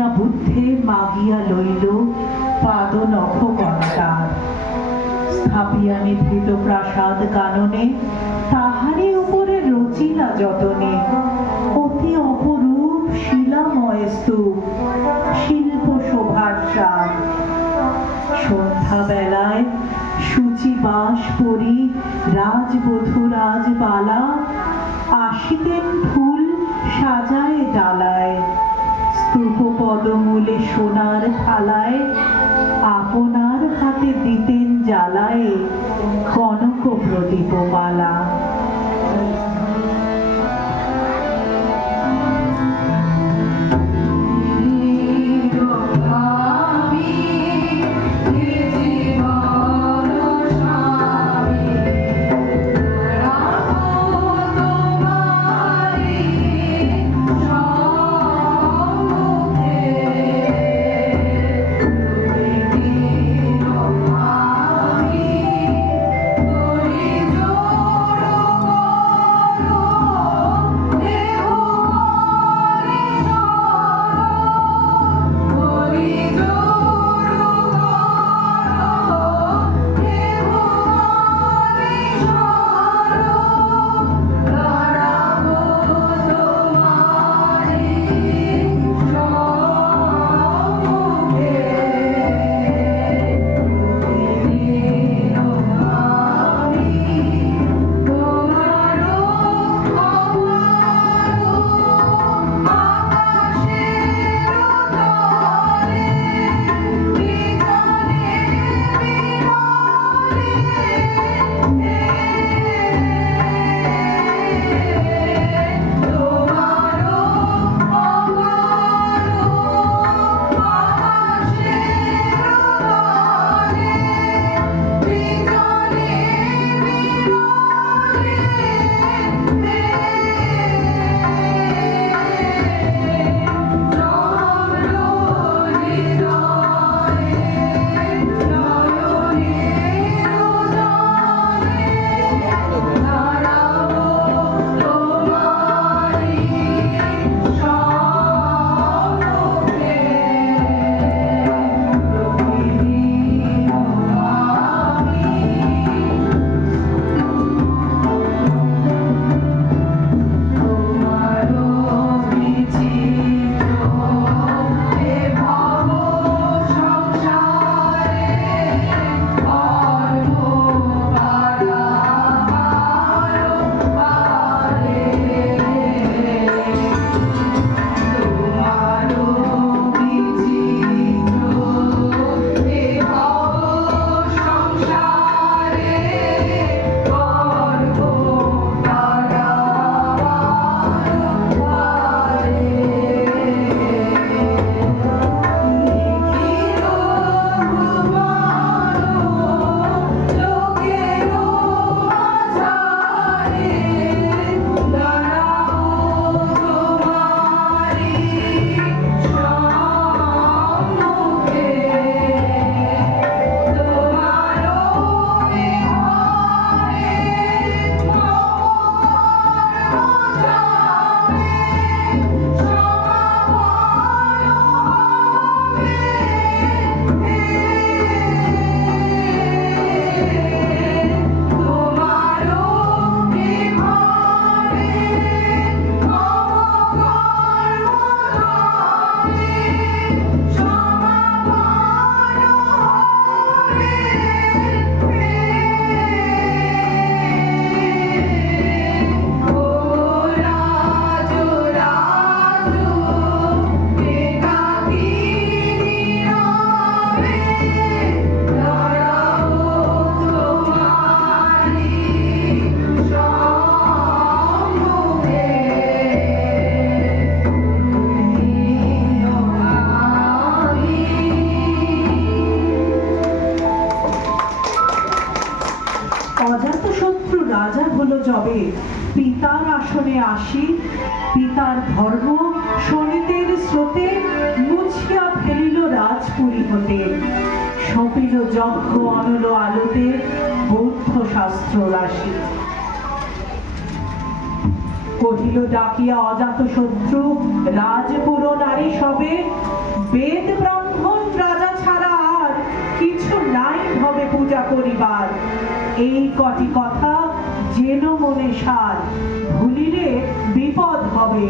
শুনিয়া বুদ্ধে মাগিয়া লইল পাদ নখ কর্তার। স্থাপিয়া নিভৃত প্রাসাদ কাননে তাহারই উপরে রচিলা যতনে অতি অপরূপ শিলাময় স্তূপ শিল্প শোভার সাজ। সন্ধ্যা বেলায় সূচি বাস পরি রাজবধূ রাজবালা আসিতেন ফুল সাজায় ডালায়। স্তূপ পদমূলে সোনার থালায় আপনার হাতে দিতেন জ্বালায় কনক প্রদীপমালা। যবে পিতার আসনে আসি, পিতার ধর্ম শোনিতের স্রোতে মুছিয়া ফেলিল রাজপুরী হতে, সপিল যজ্ঞ অনল আলোতে বৌদ্ধ শাস্ত্র রাশি। কহিল ডাকিয়া অজাত শত্রু রাজপুর নারী সবে, বেদ ব্রাহ্মণ রাজা ছাড়া আর কিছু নাই হবে পূজা করিবার। এই কটি কথা যেন মনে সার, ভুলিলে বিপদ হবে।